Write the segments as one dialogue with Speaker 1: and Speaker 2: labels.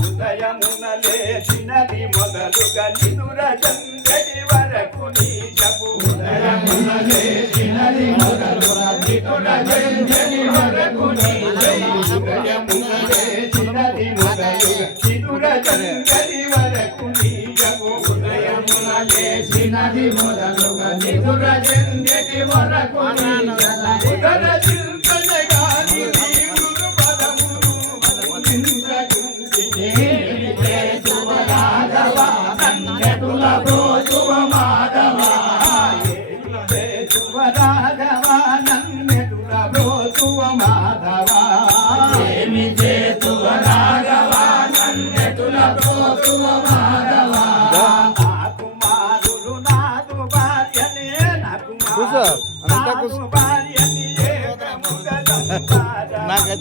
Speaker 1: ఉదయమున లేచినది మొదలుగా నిదుర చంద్రటి వరకు నీ జపు ఉదయమున లేచినది మొదలుగా నిదుర చంద్రటి వరకు నీ జపు ఉదయమున లేచినది మొదలుగా నిదుర చంద్రటి వరకు నీ జపు ఉదయమున లేచినది మొదలుగా నిదుర చంద్రటి వరకు నీ
Speaker 2: జపు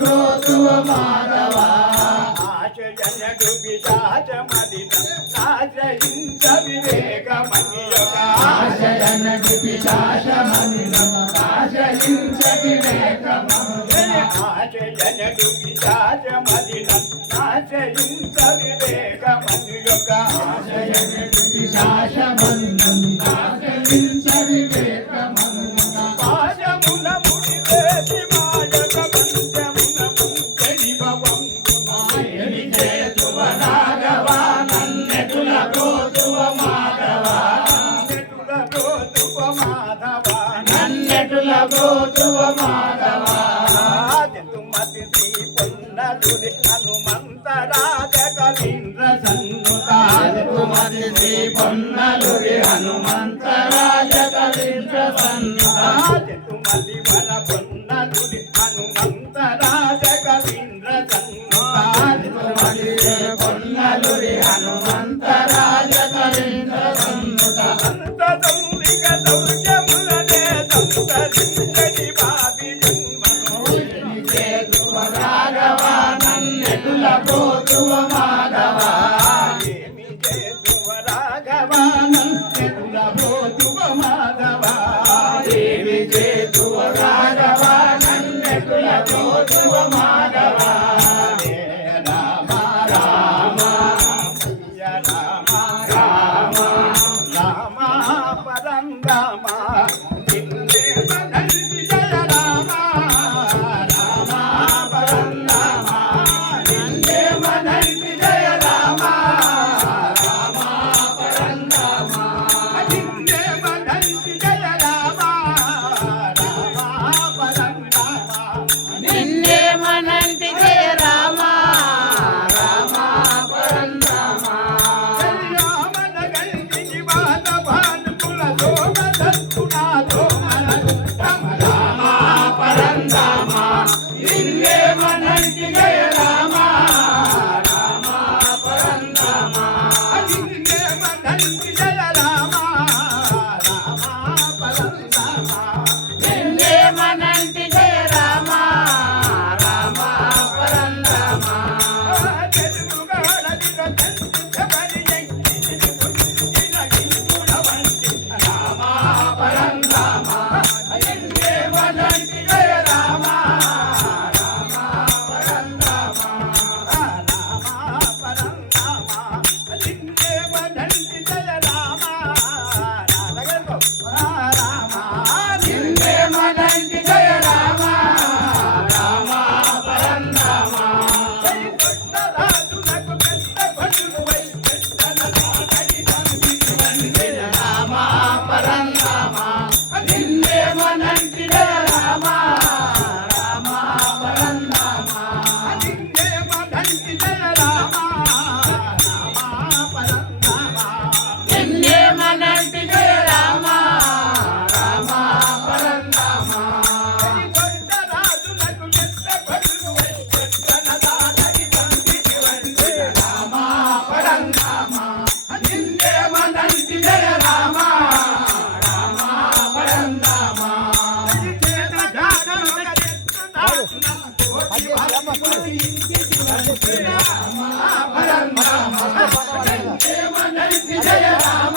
Speaker 2: బ్రోతువ
Speaker 1: మాధవ ఆశయనడు పిశాచమదిన ఆశ్రయించ వివేకమనియొక ఆశయనడు పిశాచమదిన ఆశ్రయించ వివేకమనియొక ఆశయనడు మాధవ. నన్నెటుల గోతువ హనుమంత రాజ కలీంద్ర సన్నుత. జంతుమతి శ్రీ పొన్న Happy జయ
Speaker 2: పరంధామ